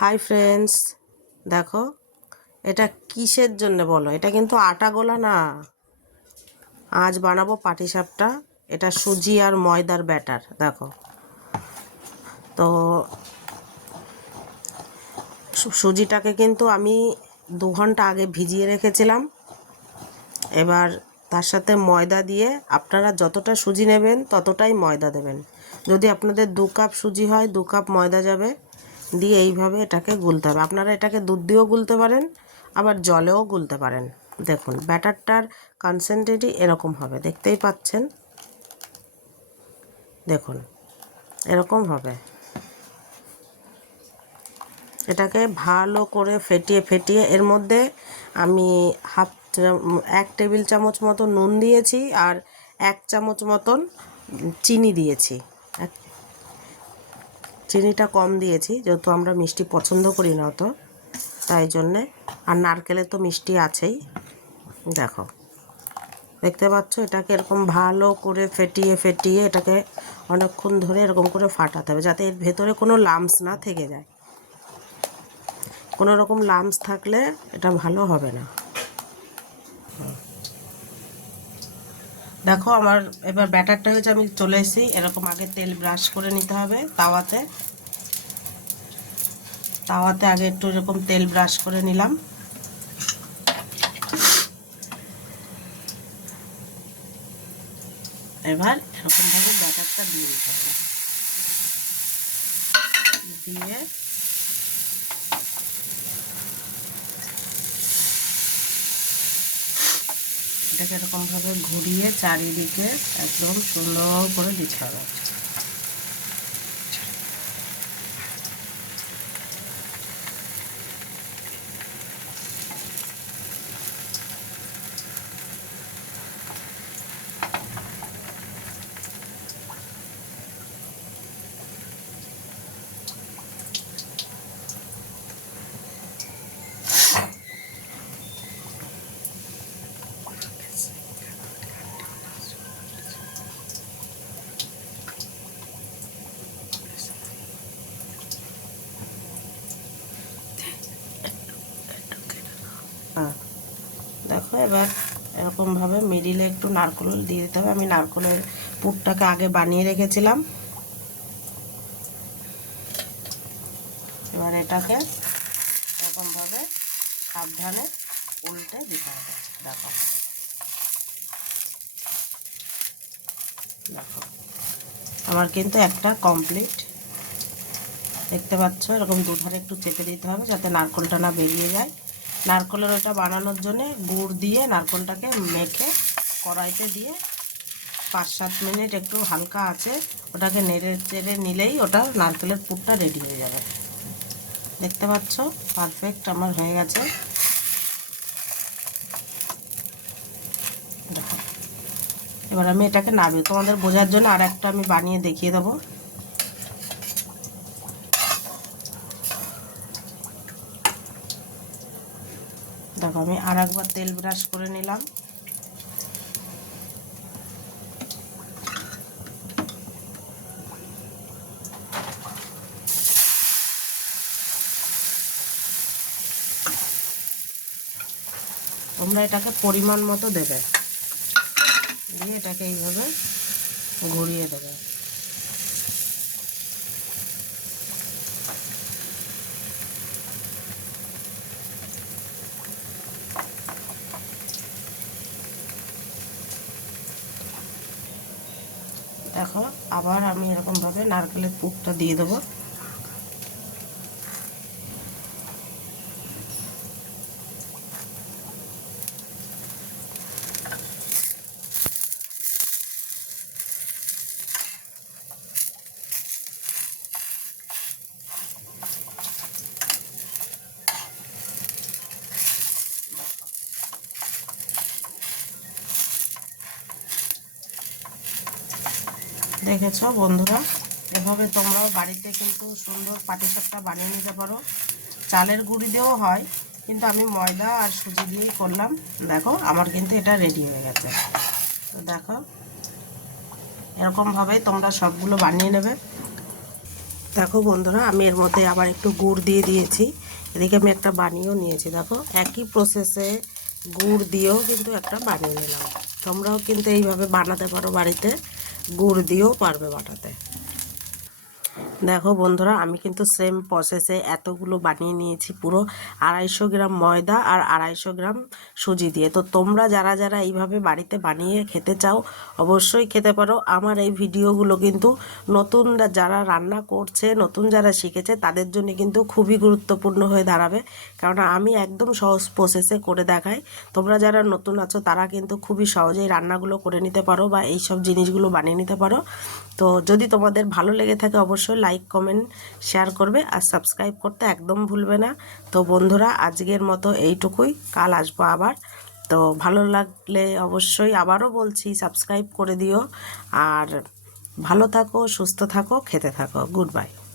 Hi friends, দেখো এটা কিসের জন্য বলো? এটা কিন্তু আটা গোলা না। আজ বানাবো পাটিসাপটা। এটা সুজি আর ময়দার ব্যাটার। দেখো তো সুজিটাকে কিন্তু আমি 2 ঘন্টা আগে ভিজিয়ে রেখেছিলাম। এবার তার সাথে ময়দা দিয়ে আপনারা যতটা সুজি নেবেন ততটাই ময়দা দেবেন। যদি আপনাদের 2 কাপ সুজি হয় 2 কাপ ময়দা যাবে। দিয়ে এইভাবে এটাকে গুলতে হবে। আপনারা এটাকে দুধ দিয়েও গুলতে পারেন, আবার জলেও গুলতে পারেন। দেখুন ব্যাটারটার কনসেন্ট্রেটই এরকম হবে, দেখতেই পাচ্ছেন। দেখুন এরকম হবে। এটাকে ভালো করে ফেটিয়ে ফেটিয়ে এর মধ্যে আমি 1 টেবিল চামচ মতো নুন দিয়েছি আর 1 চামচ মতন চিনি দিয়েছি। চিনিটা কম দিয়েছি যেহেতু আমরা মিষ্টি পছন্দ করি না অত, তাই জন্যে। আর নারকেলে তো মিষ্টি আছেই। দেখো দেখতে পাচ্ছ, এটাকে এরকম ভালো করে ফেটিয়ে ফেটিয়ে এটাকে অনেকক্ষণ ধরে এরকম করে ফাটাতে হবে, যাতে এর ভেতরে কোনো লাম্পস না থেকে যায়। কোনো রকম লাম্পস থাকলে এটা ভালো হবে না। দেখো আমার এবার ব্যাটারটা হয়েছে, আমি চলে এসেছি। এরকম আগে তেল ব্রাশ করে নিতে হবে তাওয়াতে। আগে একটু এরকম তেল ব্রাশ করে নিলাম। এবার এরকমভাবে ব্যাটারটা দিয়ে দিতে হবে। দিয়ে এটাকে এরকমভাবে ঘুরিয়ে চারিদিকে একদম সুন্দর করে দিতে হবে। দেখো এবার এরকমভাবে মিডিলে একটু নারকেল দিয়ে দিতে হবে। আমি নারকেলের পুরটাকে আগে বানিয়ে রেখেছিলাম। এবার এটাকে এরকমভাবে সাবধানে উল্টে দিতে হবে। দেখো দেখো আমার কিন্তু একটা কমপ্লিট। দেখতে পাচ্ছ, এরকম দুধারে একটু চেপে দিতে হবে যাতে নারকেলটা না বেরিয়ে যায়। নারকেলের ওটা বানানোর জন্য গুড় দিয়ে নারকেলটাকে মেখে কড়াইতে দিয়ে 5-7 মিনিট একটু হালকা আছে ওটাকে নেড়ে চেড়ে নিলেই ওটা নারকেলের পুরটা রেডি হয়ে যাবে। দেখতে পাচ্ছ পারফেক্ট আমার হয়ে গেছে। দেখো এবার আমি এটাকে নামিয়ে তোমাদের বোঝার জন্য আর একটা আমি বানিয়ে দেখিয়ে দেবো। দেখো আমি আর একবার তেল ব্রাশ করে নিলাম। তোমরা এটাকে পরিমাণ মতো দেবে, দিয়ে এটাকে এইভাবে ঘুরিয়ে দেবে। দেখো আবার আমি এরকমভাবে নারকেলের পুরটা দিয়ে দেবো। দেখেছো বন্ধুরা, এভাবে তোমরাও বাড়িতে কিন্তু সুন্দর পাটিসাপটা বানিয়ে নিতে পারো। চালের গুঁড়ি দিয়েও হয়, কিন্তু আমি ময়দা আর সুজি দিয়েই করলাম। দেখো আমার কিন্তু এটা রেডি হয়ে গেছে। তো দেখো এরকমভাবেই তোমরা সবগুলো বানিয়ে নেবে। দেখো বন্ধুরা, আমি এর মধ্যে আবার একটু গুড় দিয়ে দিয়েছি। এদিকে আমি একটা বানিয়েও নিয়েছি। দেখো, একই প্রসেসে গুড় দিয়েও কিন্তু একটা বানিয়ে নিলাম। তোমরাও কিন্তু এইভাবে বানাতে পারো বাড়িতে, গুড় দিয়েও পারবে বানাতে। দেখো বন্ধুরা, আমি কিন্তু সেম প্রসেসে এতগুলো বানিয়ে নিয়েছি, পুরো 250 গ্রাম ময়দা আর 250 গ্রাম সুজি দিয়ে। তো তোমরা যারা যারা এইভাবে বাড়িতে বানিয়ে খেতে চাও অবশ্যই খেতে পারো। আমার এই ভিডিওগুলো কিন্তু নতুন যারা রান্না করছে, নতুন যারা শিখেছে তাদের জন্য কিন্তু খুবই গুরুত্বপূর্ণ হয়ে দাঁড়াবে, কারণ আমি একদম সহজ প্রসেসে করে দেখাই। তোমরা যারা নতুন আছো তারা কিন্তু খুবই সহজেই রান্নাগুলো করে নিতে পারো বা এই সব জিনিসগুলো বানিয়ে নিতে পারো। তো যদি তোমাদের ভালো লেগে থাকে অবশ্যই লাইক, কমেন্ট, শেয়ার করবে আর সাবস্ক্রাইব করতে একদম ভুলবে না। তো বন্ধুরা, আজকের মতো এইটুকুই, কাল আসবো আবার। তো ভালো লাগলে অবশ্যই আবারও বলছি সাবস্ক্রাইব করে দিও। আর ভালো থাকো, সুস্থ থাকো, খেতে থাকো। Good bye.